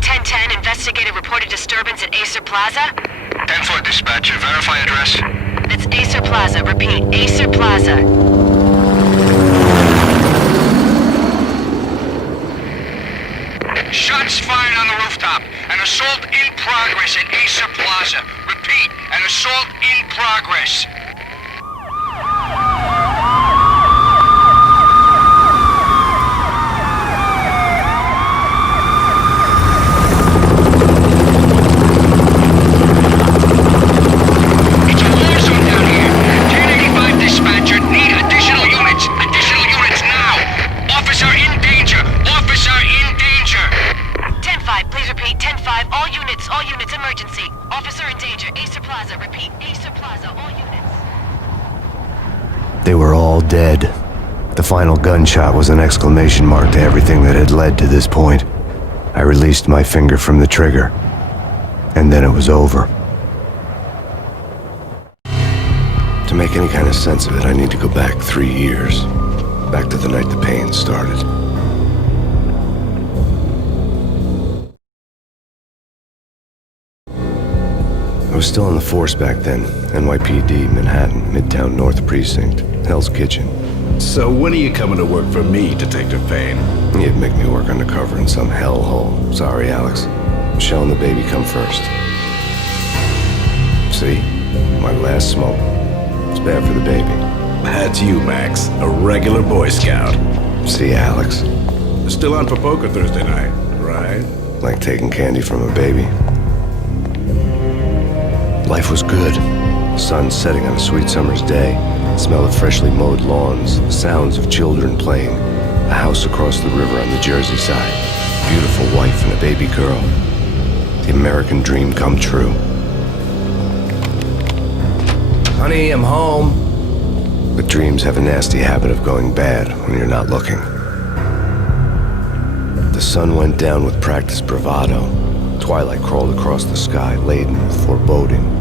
1010, investigated reported disturbance at Acer Plaza. 10-4 dispatcher, verify address. That's Acer Plaza, repeat, Acer Plaza. Shots fired on the rooftop. An assault in progress at Acer Plaza. Repeat, an assault in progress. It's a war zone down here. 1085 dispatcher, need additional units. Additional units now. Officer in danger. Officer in danger. 10-5, please repeat, 10-5, all units, emergency. Officer in danger, Acer Plaza, repeat, Acer Plaza, all units. They were all dead. The final gunshot was an exclamation mark to everything that had led to this point. I released my finger from the trigger, and then it was over. To make any kind of sense of it, I need to go back 3 years. Back to the night the Payne started. I was still on the force back then. NYPD, Manhattan, Midtown North Precinct, Hell's Kitchen. So when are you coming to work for me, Detective Payne? You'd make me work undercover in some hellhole. Sorry, Alex. Michelle and the baby come first. See? My last smoke. It's bad for the baby. That's you, Max. A regular Boy Scout. See, Alex? Still on for poker Thursday night, right? Like taking candy from a baby. Life was good. The sun setting on a sweet summer's day. The smell of freshly mowed lawns. The sounds of children playing. A house across the river on the Jersey side. A beautiful wife and a baby girl. The American dream come true. Honey, I'm home. But dreams have a nasty habit of going bad when you're not looking. The sun went down with practiced bravado. Twilight crawled across the sky, laden with foreboding.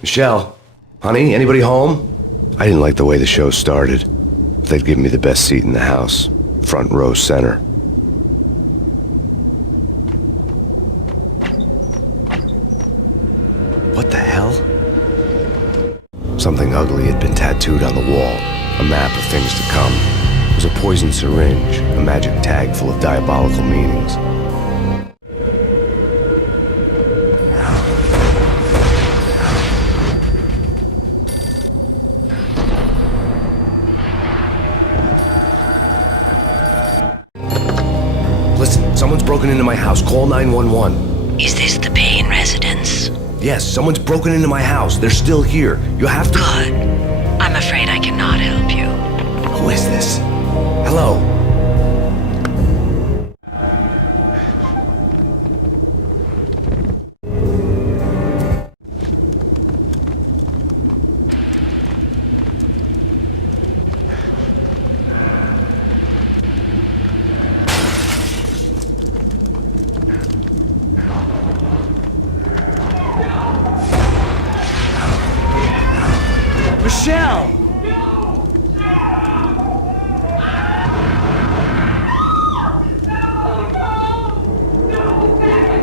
Michelle, honey, anybody home? I didn't like the way the show started. They'd give me the best seat in the house, front row center. What the hell? Something ugly had been tattooed on the wall, a map of things to come. It was a poison syringe, a magic tag full of diabolical meanings. Listen, someone's broken into my house. Call 911. Is this the Payne residence? Yes, someone's broken into my house. They're still here. You have to... Good. I'm afraid I cannot help you. Who is this? Hello? Michelle!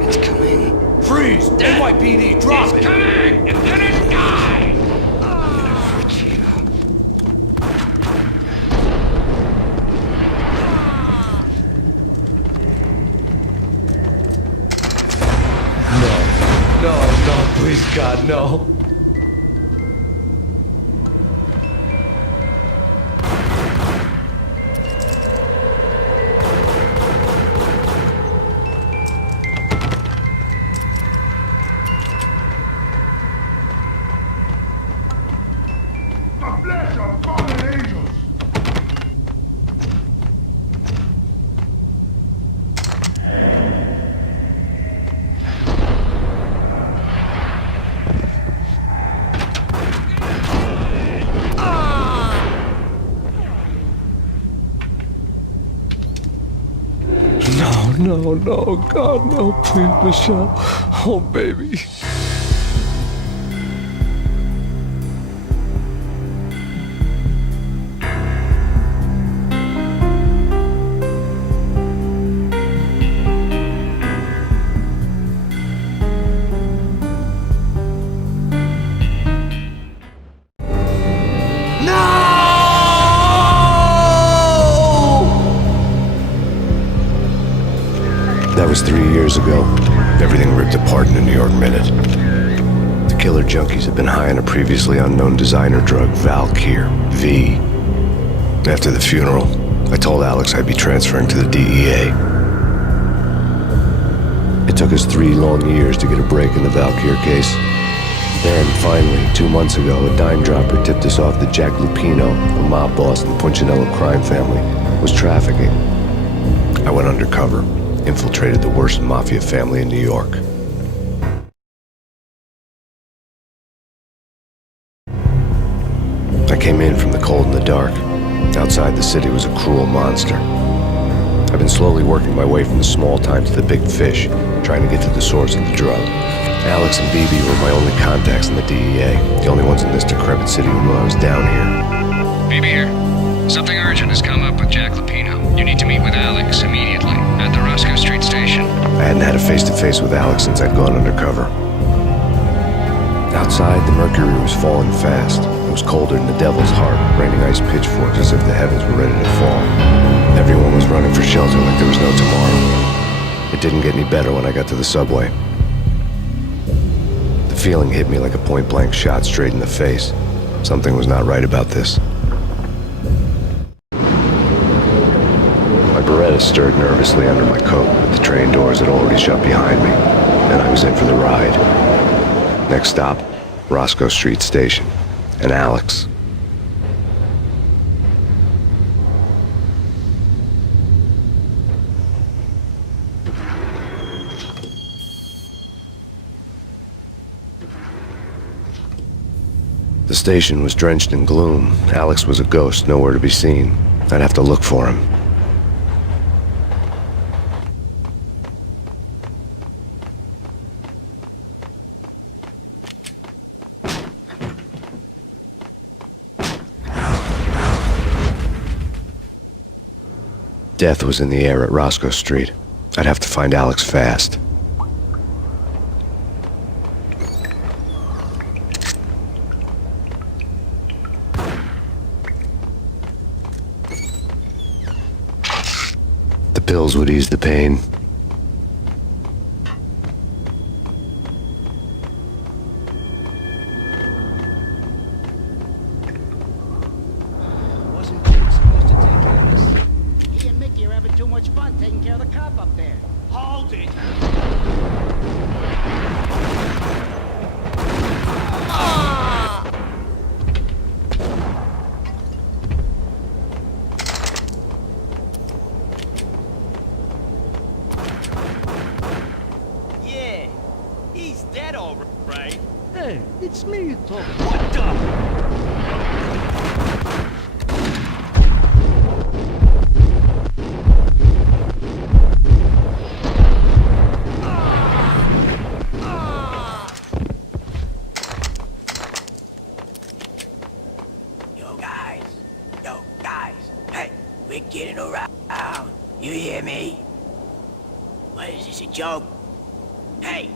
It's coming. Freeze! NYPD, drop it! Coming! It's gonna die! No, please God, no. The flesh of fallen angels! No, God, no, please, Michelle. Oh, baby. was 3 years ago. Everything ripped apart in the New York Minute. The killer junkies had been high on a previously unknown designer drug, Valkyr, V. After the funeral, I told Alex I'd be transferring to the DEA. It took us 3 long years to get a break in the Valkyr case. Then, finally, 2 months ago, a dime dropper tipped us off that Jack Lupino, a mob boss in the Punchinello crime family, was trafficking. I went undercover, infiltrated the worst mafia family in New York. I came in from the cold and the dark. Outside the city was a cruel monster. I've been slowly working my way from the small time to the big fish, trying to get to the source of the drug. Alex and BB were my only contacts in the DEA, the only ones in this decrepit city who knew I was down here. BB here. Something urgent has come up with Jack Lupino. You need to meet with Alex immediately at the Roscoe Street station. I hadn't had a face-to-face with Alex since I'd gone undercover. Outside, the mercury was falling fast. It was colder than the devil's heart, raining ice pitchforks as if the heavens were ready to fall. Everyone was running for shelter like there was no tomorrow. It didn't get any better when I got to the subway. The feeling hit me like a point-blank shot straight in the face. Something was not right about this. My Beretta stirred nervously under my coat, but the train doors had already shut behind me, and I was in for the ride. Next stop, Roscoe Street Station, and Alex. The station was drenched in gloom. Alex was a ghost, nowhere to be seen. I'd have to look for him. Death was in the air at Roscoe Street. I'd have to find Alex fast. The pills would ease the pain. Too much fun taking care of the cop up there. Hold it! Yeah, he's dead all right. Hey, it's me you talking. What the? We're getting around. You hear me? What is this, a joke? Hey!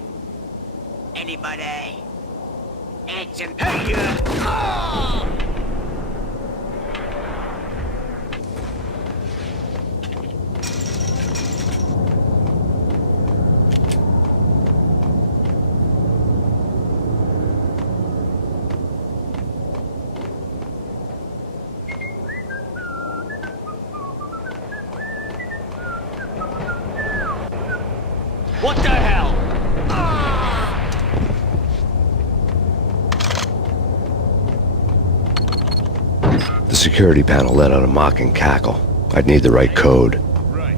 Anybody? Answer me! Hey, What the hell? The security panel let out a mocking cackle. I'd need the right code. Right.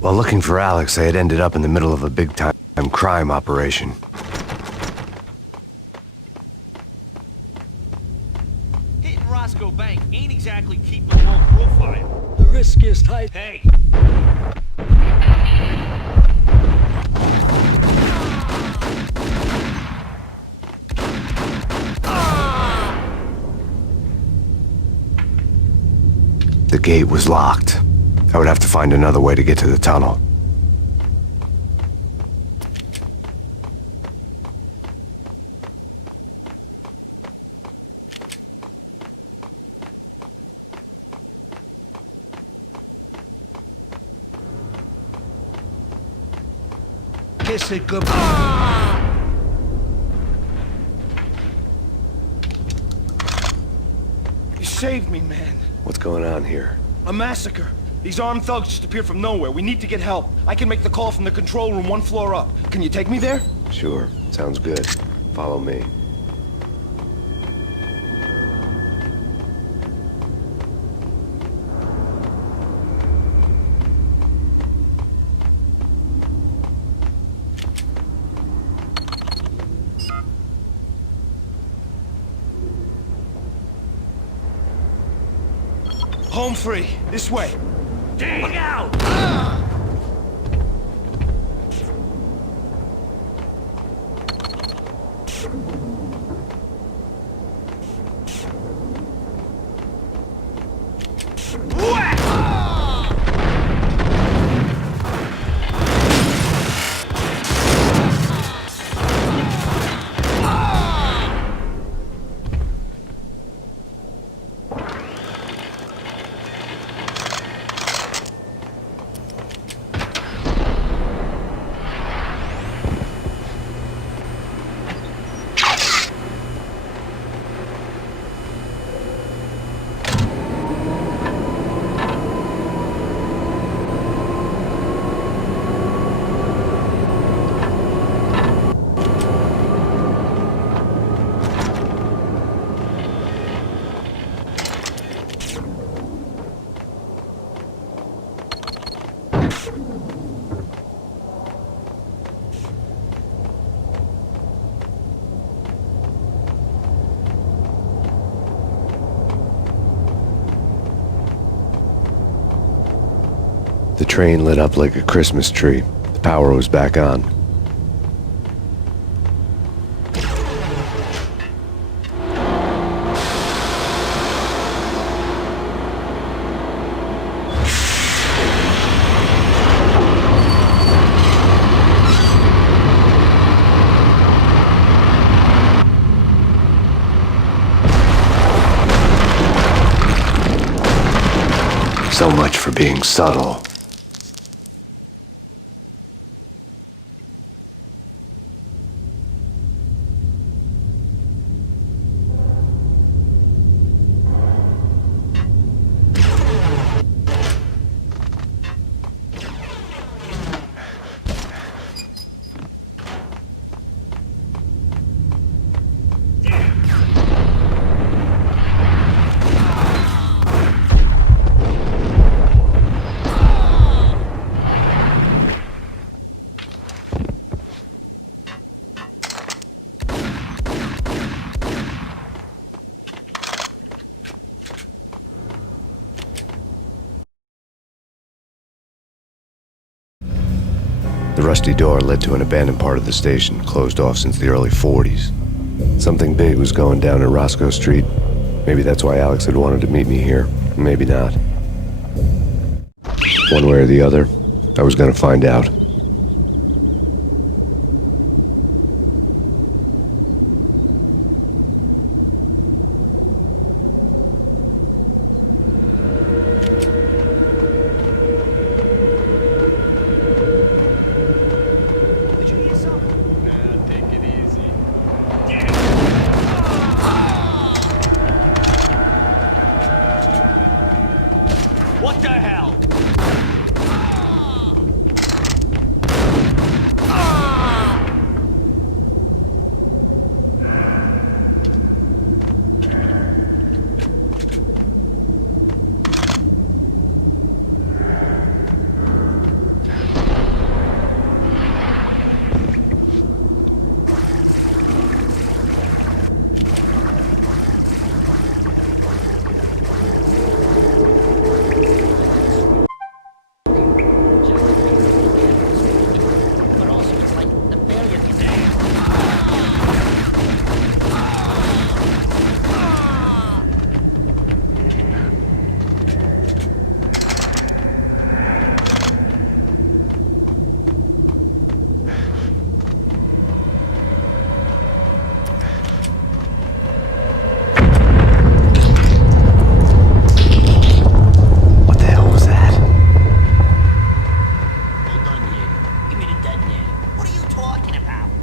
While looking for Alex, I had ended up in the middle of a big-time crime operation. Hitting Roscoe Bank ain't exactly keeping a low profile. The riskiest height. Hey! gate was locked. I would have to find another way to get to the tunnel. Kiss it goodbye. You saved me, man. What's going on here? A massacre. These armed thugs just appeared from nowhere. We need to get help. I can make the call from the control room 1 floor up. Can you take me there? Sure, sounds good. Follow me. Home free. This way. Look out! The train lit up like a Christmas tree. The power was back on. So much for being subtle. The rusty door led to an abandoned part of the station, closed off since the early 40s. Something big was going down at Roscoe Street. Maybe that's why Alex had wanted to meet me here. Maybe not. One way or the other, I was gonna find out. What the hell?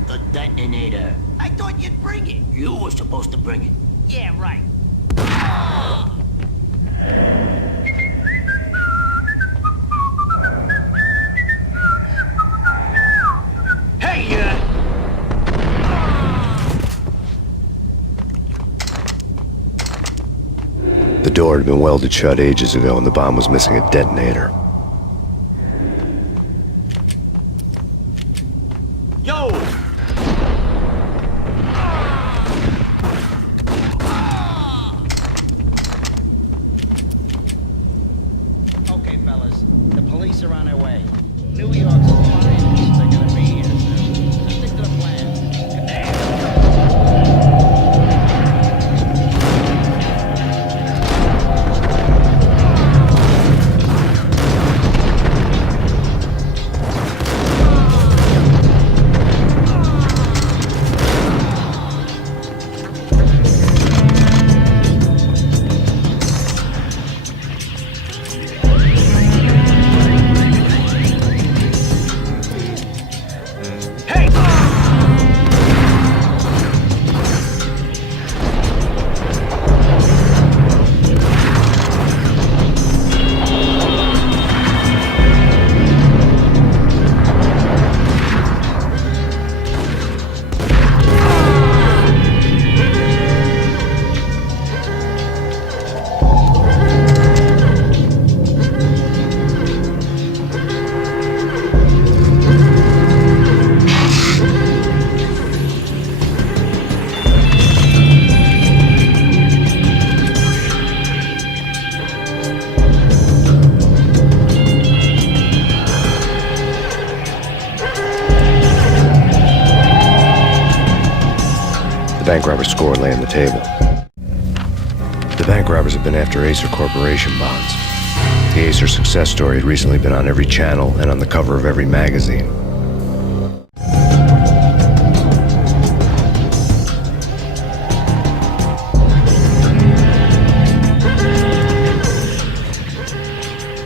The detonator. I thought you'd bring it. You were supposed to bring it. Yeah, right. Hey, The door had been welded shut ages ago and the bomb was missing a detonator. Yo! Okay, fellas. The police are on their way. New York's finest. They're gonna be here soon. So stick to the plan. The bank robber's score lay on the table. The bank robbers had been after Acer Corporation bonds. The Acer success story had recently been on every channel and on the cover of every magazine.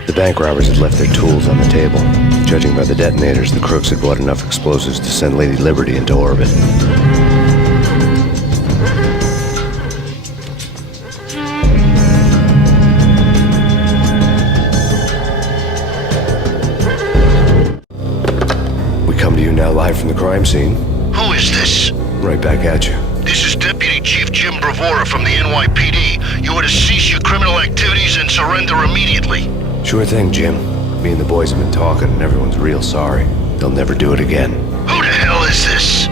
The bank robbers had left their tools on the table. Judging by the detonators, the crooks had bought enough explosives to send Lady Liberty into orbit. Now live from the crime scene. Who is this? Right back at you. This is Deputy Chief Jim Bravura from the NYPD. You are to cease your criminal activities and surrender immediately. Sure thing, Jim. Me and the boys have been talking and everyone's real sorry. They'll never do it again. Who the hell is this?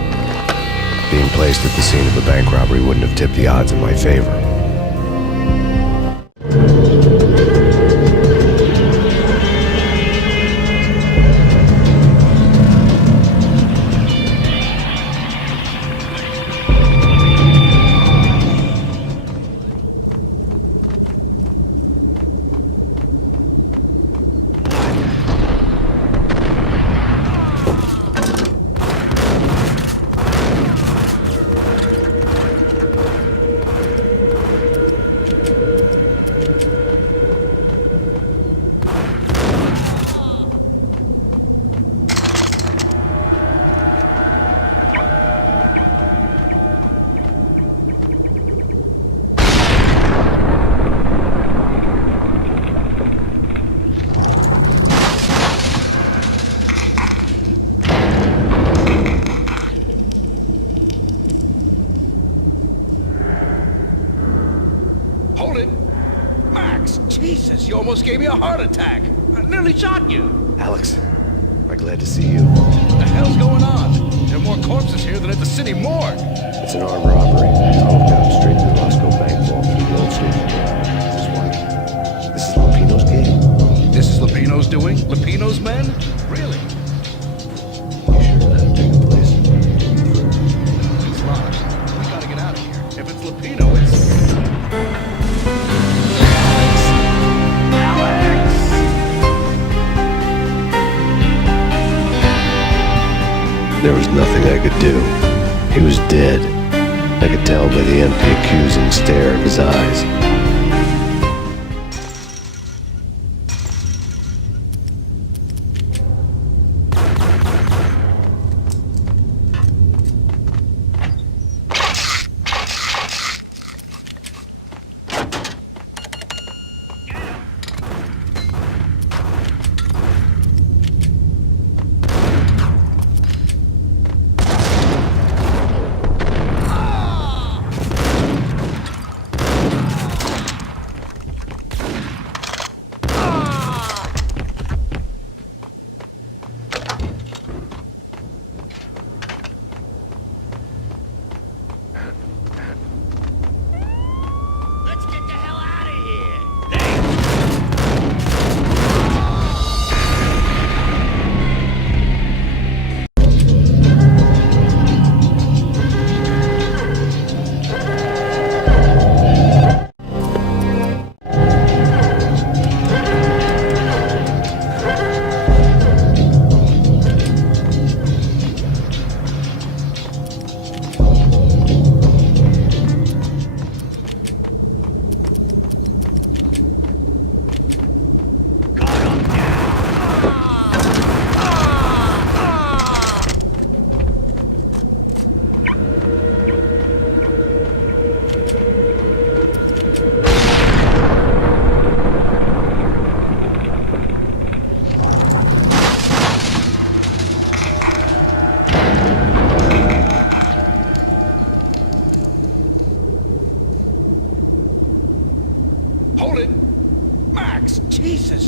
Being placed at the scene of a bank robbery wouldn't have tipped the odds in my favor. Jesus, you almost gave me a heart attack. I nearly shot you. Alex, I'm glad to see you. What the hell's going on? There are more corpses here than at the city morgue. It's an armed robbery. Tunneled down straight to the Roscoe Bank vault through the old station. This is Lupino's game? This is Lupino's doing? Lupino's men? Really? You sure let him take a place? It's locked. We gotta get out of here. If it's Lupino, it's... There was nothing I could do. He was dead. I could tell by the empty, accusing stare of his eyes.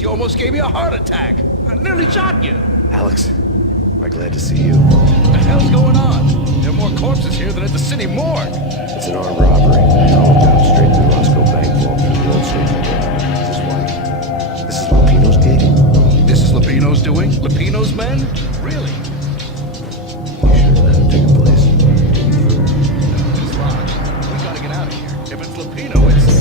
You almost gave me a heart attack. I nearly shot you. Alex, am I glad to see you. What the hell's going on? There are more corpses here than at the city morgue. It's an armed robbery. Followed down straight to the Roscoe Bank vault through the old station. Is this one? This is Lupino's gig? This is Lupino's doing? Lupino's men? Really? You sure that'll take a place? It's locked. We gotta get out of here. If it's Lupino, it's...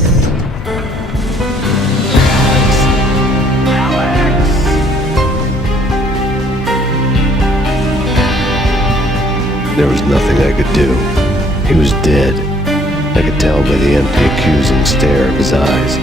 There was nothing I could do. He was dead. I could tell by the empty, accusing stare of his eyes.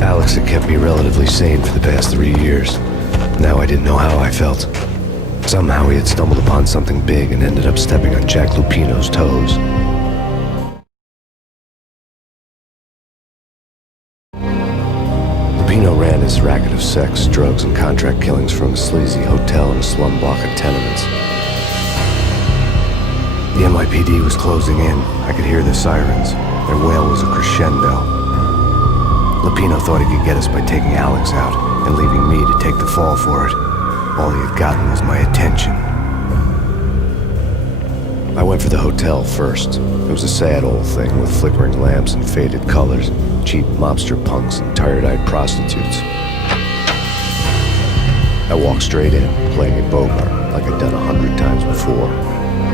Alex had kept me relatively sane for the past 3 years. Now I didn't know how I felt. Somehow he had stumbled upon something big and ended up stepping on Jack Lupino's toes. Lupino ran his racket of sex, drugs, and contract killings from a sleazy hotel in a slum block of tenements. The NYPD was closing in. I could hear the sirens. Their wail was a crescendo. Lupino thought he could get us by taking Alex out and leaving me to take the fall for it. All he had gotten was my attention. I went for the hotel first. It was a sad old thing with flickering lamps and faded colors, cheap mobster punks and tired-eyed prostitutes. I walked straight in, playing it Bogart like I'd done 100 times before.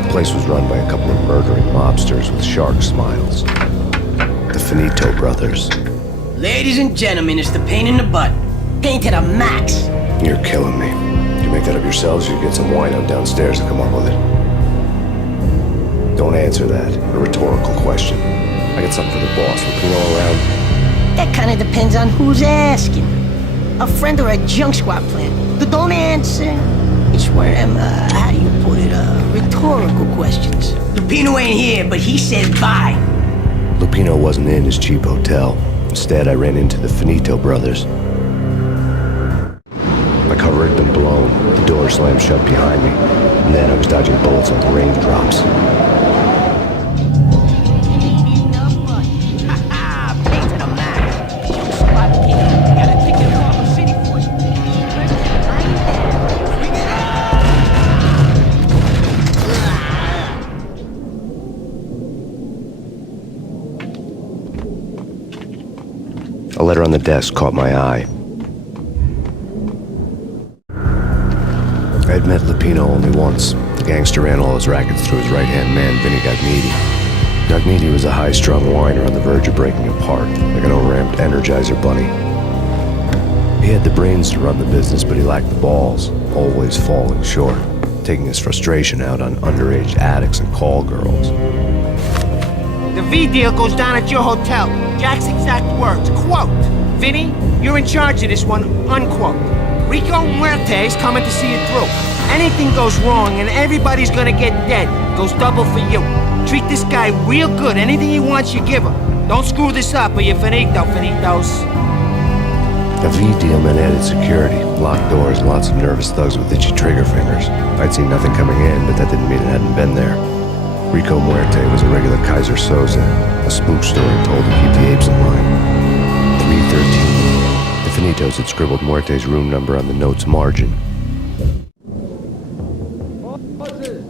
The place was run by a couple of murdering mobsters with shark smiles. The Finito brothers. Ladies and gentlemen, it's the Payne in the butt. Payne to the max. You're killing me. Did you make that up yourselves, or you get some wine out downstairs to come up with it? Don't answer that. A rhetorical question. I got something for the boss. Lupino around? That kind of depends on who's asking. A friend or a junk squad plan. Don't answer. It's one of them, how do you put it, rhetorical questions. Lupino ain't here, but he said bye. Lupino wasn't in his cheap hotel. Instead, I ran into the Finito brothers. My cover had been blown, the door slammed shut behind me, and then I was dodging bullets like raindrops. Payne to the max. Junk squad king. Got a ticket to Harlem City for you. A letter on the desk caught my eye. I had met Lupino only once. The gangster ran all his rackets through his right-hand man, Vinny Gagniti. Gagniti was a high-strung whiner on the verge of breaking apart, like an overamped Energizer bunny. He had the brains to run the business, but he lacked the balls, always falling short, taking his frustration out on underage addicts and call girls. The V deal goes down at your hotel. Jack's exact words, quote, "Vinny, you're in charge of this one," unquote. Rico Muerte's coming to see it through. Anything goes wrong and everybody's gonna get dead. Goes double for you. Treat this guy real good. Anything he wants, you give him. Don't screw this up or you're finito, finitos. A V deal meant added security, locked doors, and lots of nervous thugs with itchy trigger fingers. I'd seen nothing coming in, but that didn't mean it hadn't been there. Rico Muerte was a regular Kaiser Soze, a spook story told to keep the apes in line. 313. The Finitos had scribbled Muerte's room number on the note's margin. Bosses!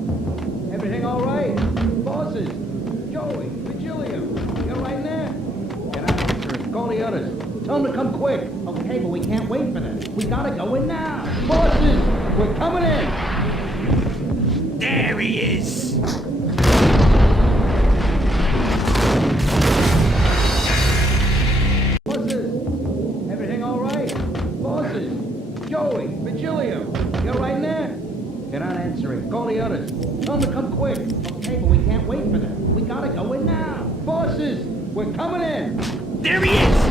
Everything all right? Bosses! Joey, Virgilio, you're right there? Get out, sir. Call the others. Tell them to come quick. Okay, but we can't wait for them. We gotta go in now. Bosses! We're coming in! There he is! Bosses! Everything all right? Bosses! Joey, Virgilio, you're right there? They're not answering. Call the others. Tell them to come quick. Okay, but we can't wait for them. We gotta go in now. Bosses! We're coming in! There he is!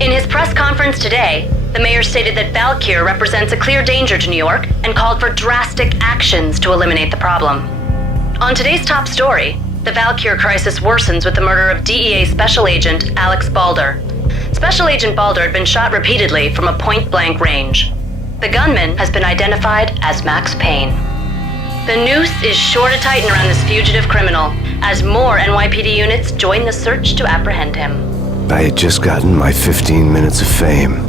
In his press conference today, the mayor stated that Valkyr represents a clear danger to New York and called for drastic actions to eliminate the problem. On today's top story, the Valkyr crisis worsens with the murder of DEA Special Agent Alex Balder. Special Agent Balder had been shot repeatedly from a point-blank range. The gunman has been identified as Max Payne. The noose is sure to tighten around this fugitive criminal as more NYPD units join the search to apprehend him. I had just gotten my 15 minutes of fame.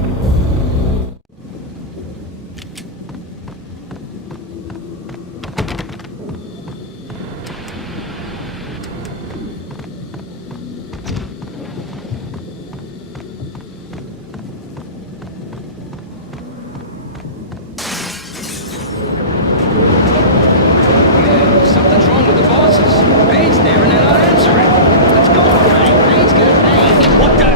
Something's wrong with the bosses. Payne's there and they're not answering. Let's go already. Payne's gonna pay. What the?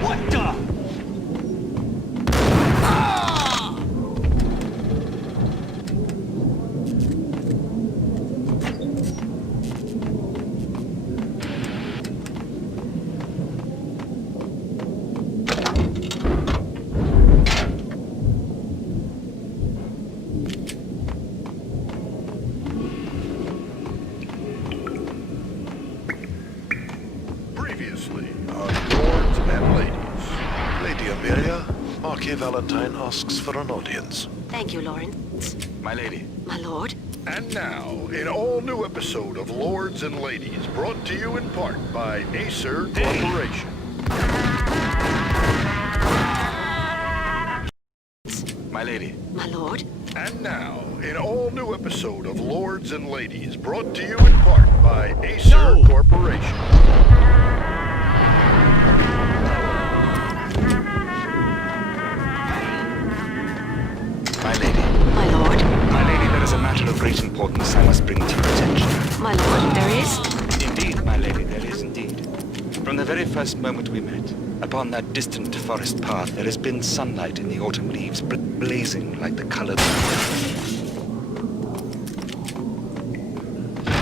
What the? Previously on Lords and Ladies. Lady Amelia, Marquis Valentine asks for an audience. Thank you, Lawrence. My lady. My lord. And now, an all-new episode of Lords and Ladies, brought to you in part by Acer Corporation. My lady. My lord. And now, an all-new episode of Lords and Ladies, brought to you in part by Acer Corporation. My lady. My lord. My lady, there is a matter of great importance I must bring to your attention. My lord, there is? Indeed, my lady, there is indeed. From the very first moment we met, upon that distant forest path, there has been sunlight in the autumn leaves, blazing like the colored...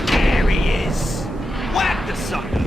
There he is! Whack the sucker!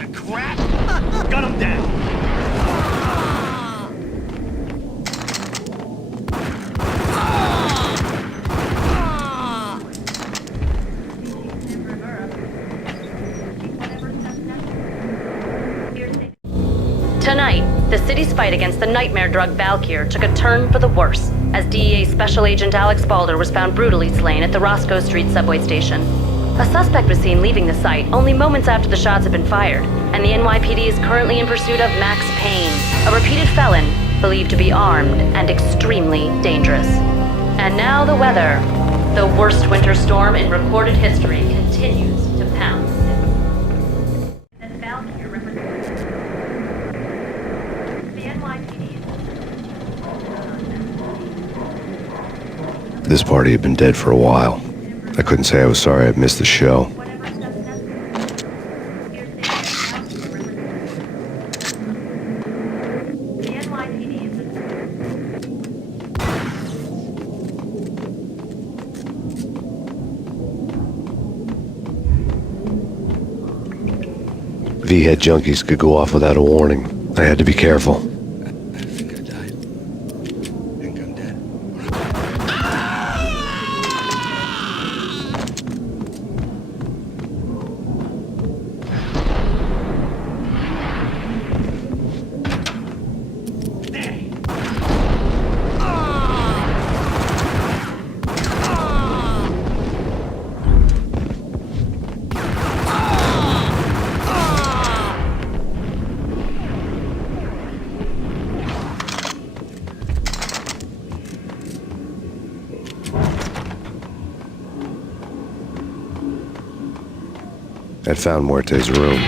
piece of crap! Gun him down! Tonight, the city's fight against the nightmare drug Valkyr took a turn for the worse, as DEA Special Agent Alex Balder was found brutally slain at the Roscoe Street subway station. A suspect was seen leaving the site only moments after the shots had been fired, and the NYPD is currently in pursuit of Max Payne, a repeated felon believed to be armed and extremely dangerous. And now the weather. The worst winter storm in recorded history continues to pound. As Valkyr represents the NYPD. This party had been dead for a while. I couldn't say I was sorry I'd missed the show. V-head junkies could go off without a warning. I had to be careful. I think I died. I think I'm dead. I'd found Muerte's room.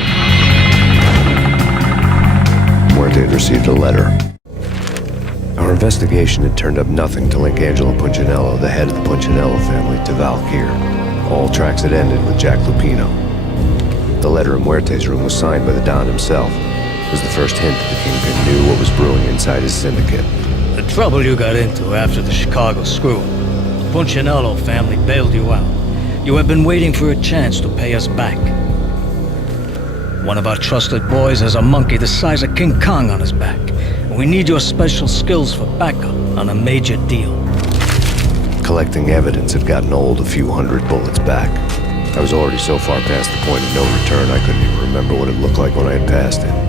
Muerte had received a letter. Our investigation had turned up nothing to link Angelo Punchinello, the head of the Punchinello family, to Valkyr. All tracks had ended with Jack Lupino. The letter in Muerte's room was signed by the Don himself. It was the first hint that the Kingpin knew what was brewing inside his syndicate. The trouble you got into after the Chicago screw-up. The Punchinello family bailed you out. You have been waiting for a chance to pay us back. One of our trusted boys has a monkey the size of King Kong on his back. And we need your special skills for backup on a major deal. Collecting evidence had gotten old a few hundred bullets back. I was already so far past the point of no return I couldn't even remember what it looked like when I had passed it.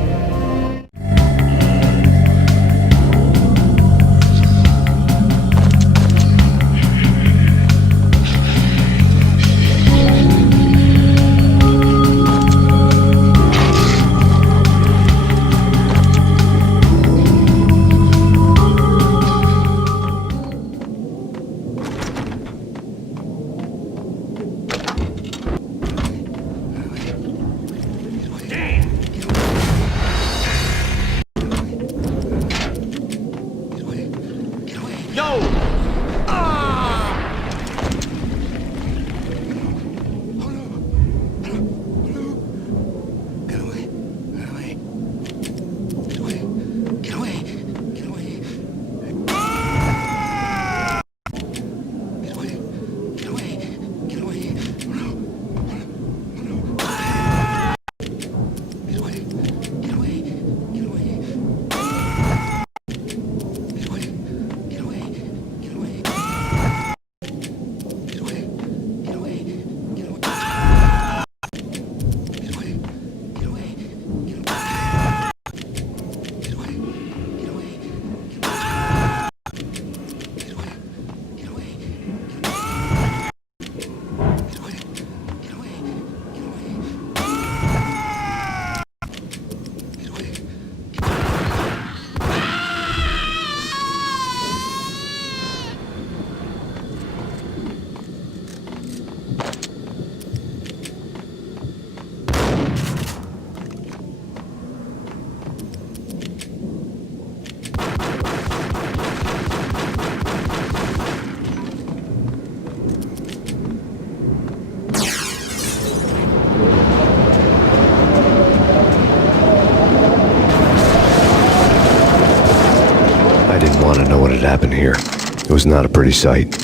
Want to know what had happened here. It was not a pretty sight.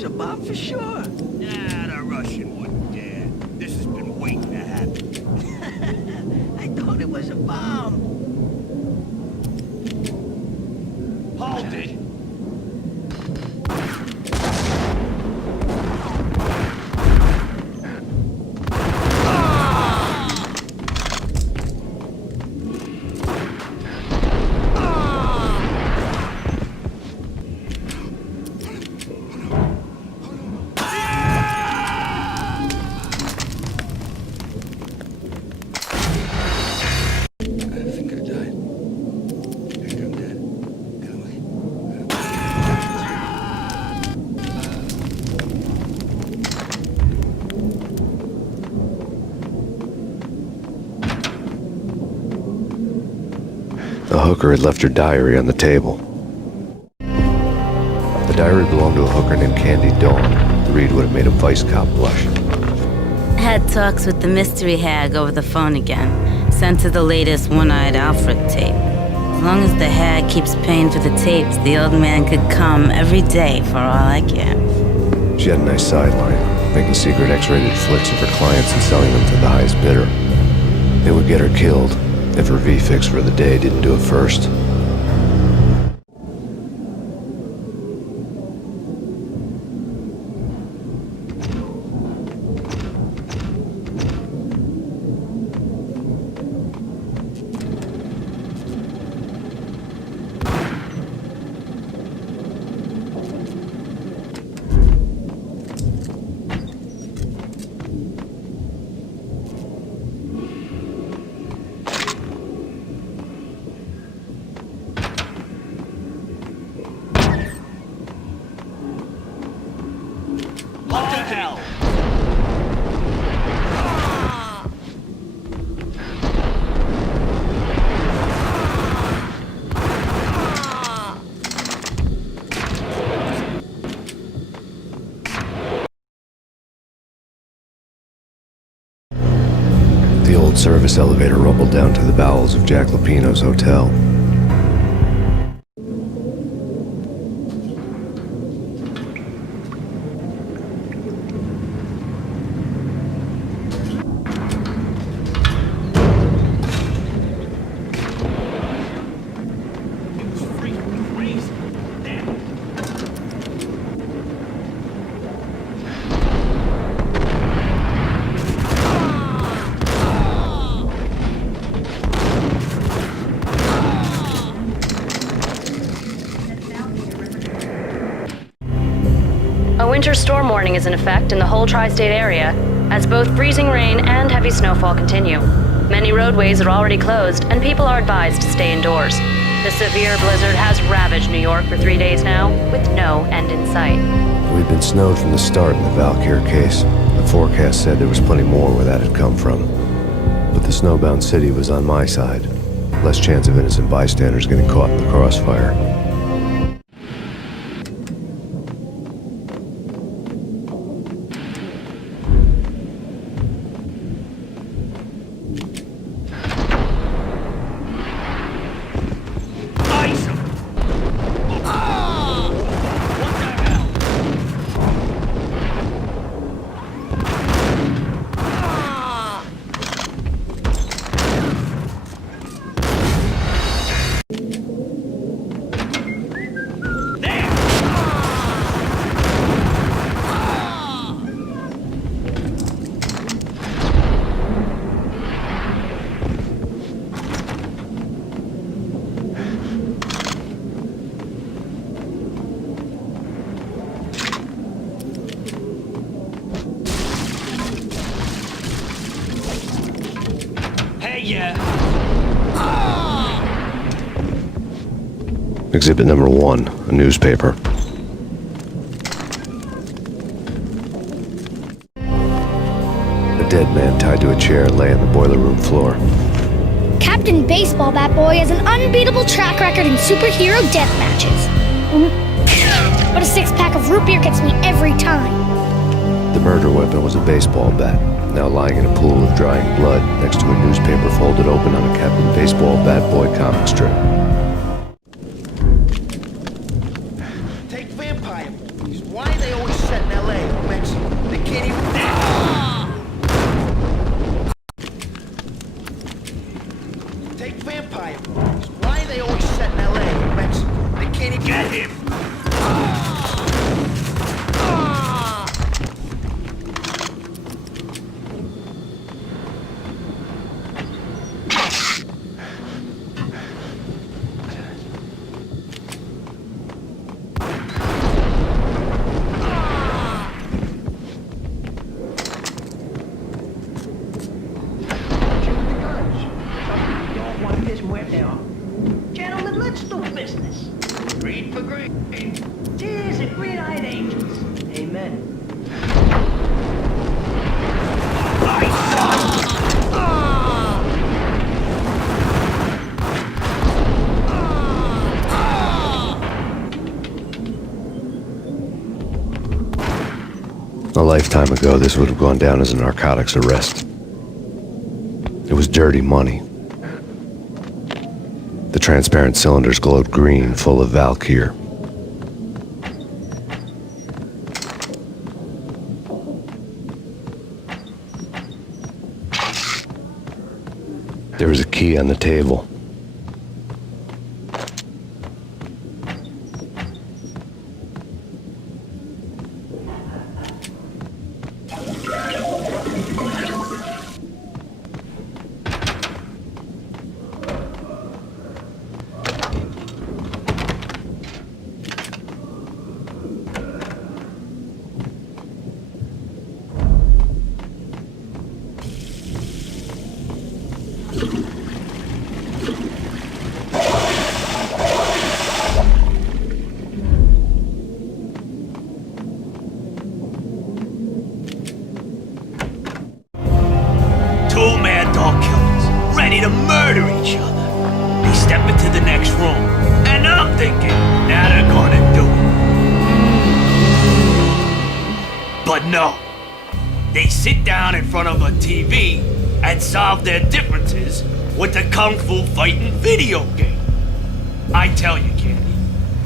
was a bomb for sure. Nah, the Russian wouldn't dare. This has been waiting to happen. I thought it was a bomb. Hold it! I think I died. I think I'm dead. Get away. The hooker had left her diary on the table. The diary belonged to a hooker named Candy Dawn. The read would have made a vice cop blush. Had talks with the mystery hag over the phone again. Sent her the latest one-eyed Alfred tape. As long as the hag keeps paying for the tapes, the old man could come every day for all I care. She had a nice sideline, making secret X-rated flicks of her clients and selling them to the highest bidder. It would get her killed if her V-fix for the day didn't do it first. What the hell? The old service elevator rumbled down to the bowels of Jack Lupino's hotel. A winter storm warning is in effect in the whole tri-state area, as both freezing rain and heavy snowfall continue. Many roadways are already closed, and people are advised to stay indoors. The severe blizzard has ravaged New York for 3 days now, with no end in sight. We'd been snowed from the start in the Valkyr case. The forecast said there was plenty more where that had come from. But the snowbound city was on my side. Less chance of innocent bystanders getting caught in the crossfire. Exhibit number 1, a newspaper. A dead man tied to a chair lay on the boiler room floor. Captain Baseball Bat Boy has an unbeatable track record in superhero death matches. But a 6-pack of root beer gets me every time. The murder weapon was a baseball bat, now lying in a pool of drying blood next to a newspaper folded open on a Captain Baseball Bat Boy comic strip. Take vampire movies. Why are they always set A lifetime ago, this would have gone down as a narcotics arrest. It was dirty money. The transparent cylinders glowed green, full of Valkyr. There was a key on the table. Two mad dog killers, ready to murder each other. They step into the next room, and I'm thinking, now they're gonna do it. But no. They sit down in front of a TV and solve their differences with the Kung Fu fighting video game. I tell you, Candy,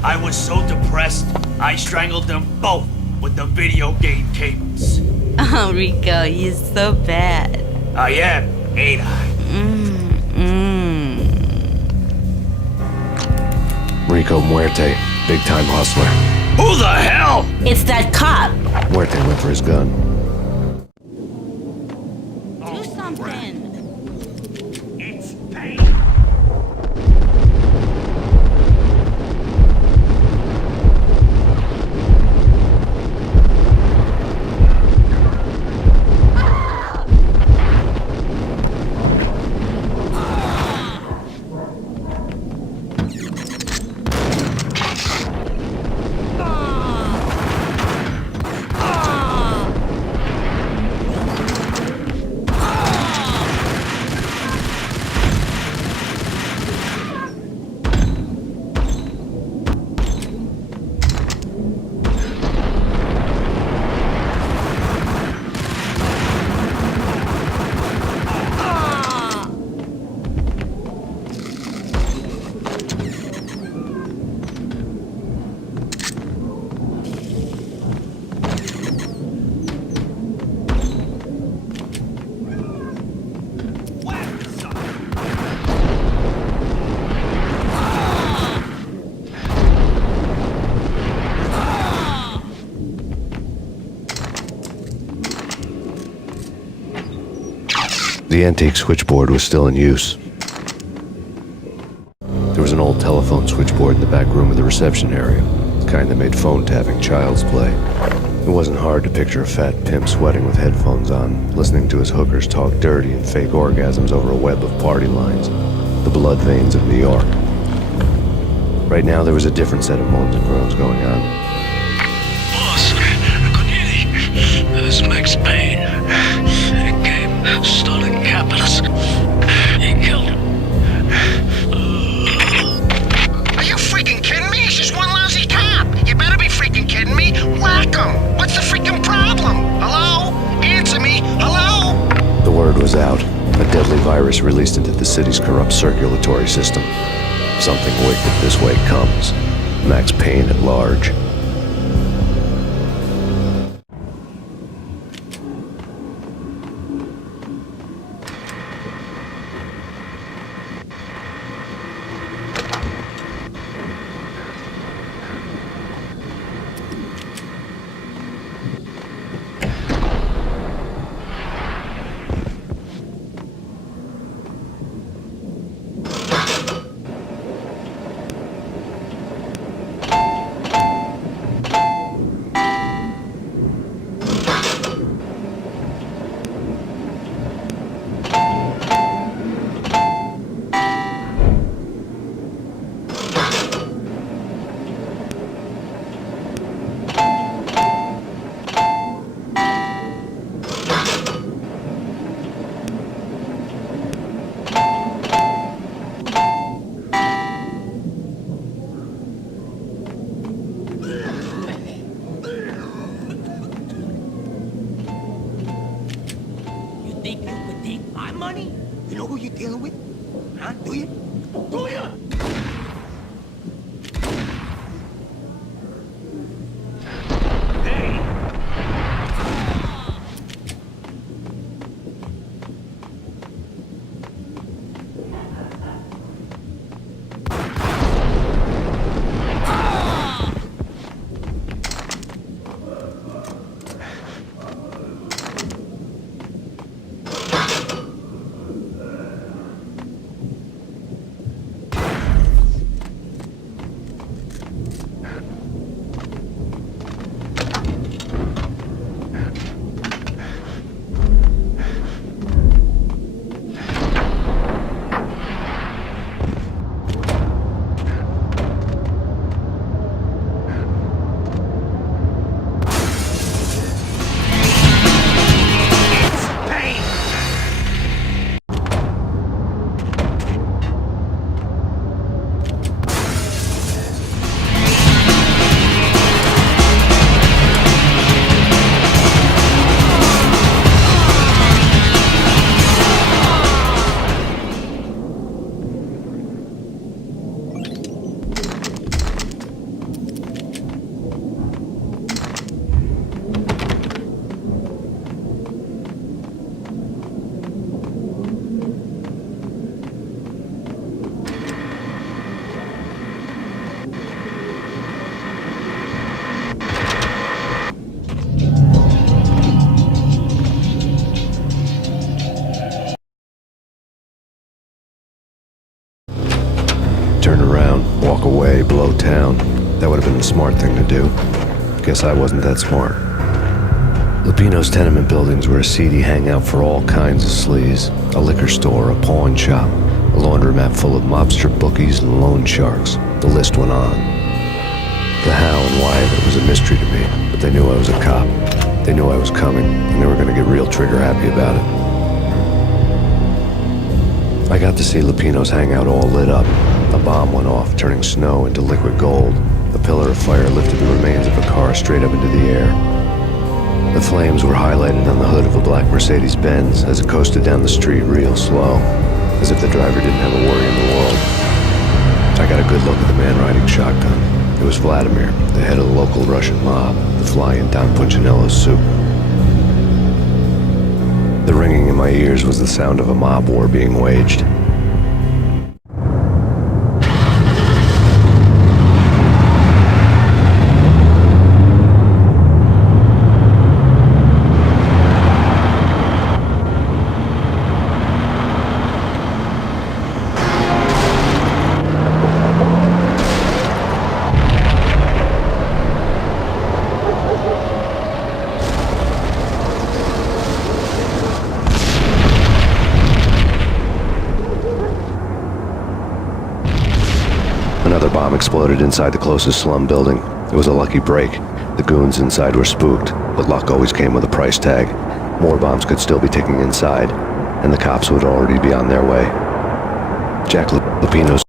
I was so depressed, I strangled them both with the video game cables. Oh, Rico, you're so bad. I am, ain't I? Rico Muerte, big-time hustler. Who the hell? It's that cop. Muerte went for his gun. Do something. It's Payne. The antique switchboard was still in use. There was an old telephone switchboard in the back room of the reception area, the kind that made phone tapping child's play. It wasn't hard to picture a fat pimp sweating with headphones on, listening to his hookers talk dirty and fake orgasms over a web of party lines, the blood veins of New York. Right now, there was a different set of moans and groans going on. Boss, Cornelia, this is Max Payne. He came, stolen capitalist. He killed him. Are you freaking kidding me? He's just one lousy cop. You better be freaking kidding me. Whack him. What's the freaking problem? Hello? Answer me. Hello? The word was out. A deadly virus released into the city's corrupt circulatory system. Something wicked this way comes. Max Payne at large. funny? You know who you're dealing with? Huh? Do you? Do you? Turn around, walk away, blow town. That would have been the smart thing to do. Guess I wasn't that smart. Lupino's tenement buildings were a seedy hangout for all kinds of sleaze. A liquor store, a pawn shop, a laundromat full of mobster bookies and loan sharks. The list went on. The how and why of it was a mystery to me, but they knew I was a cop. They knew I was coming, and they were going to get real trigger-happy about it. I got to see Lupino's hangout all lit up. A bomb went off, turning snow into liquid gold. A pillar of fire lifted the remains of a car straight up into the air. The flames were highlighted on the hood of a black Mercedes-Benz as it coasted down the street real slow, as if the driver didn't have a worry in the world. I got a good look at the man riding shotgun. It was Vladimir, the head of the local Russian mob, the fly in Don Punchinello's soup. The ringing in my ears was the sound of a mob war being waged. Another bomb exploded inside the closest slum building. It was a lucky break. The goons inside were spooked, but luck always came with a price tag. More bombs could still be ticking inside, and the cops would already be on their way. Jack Lupino's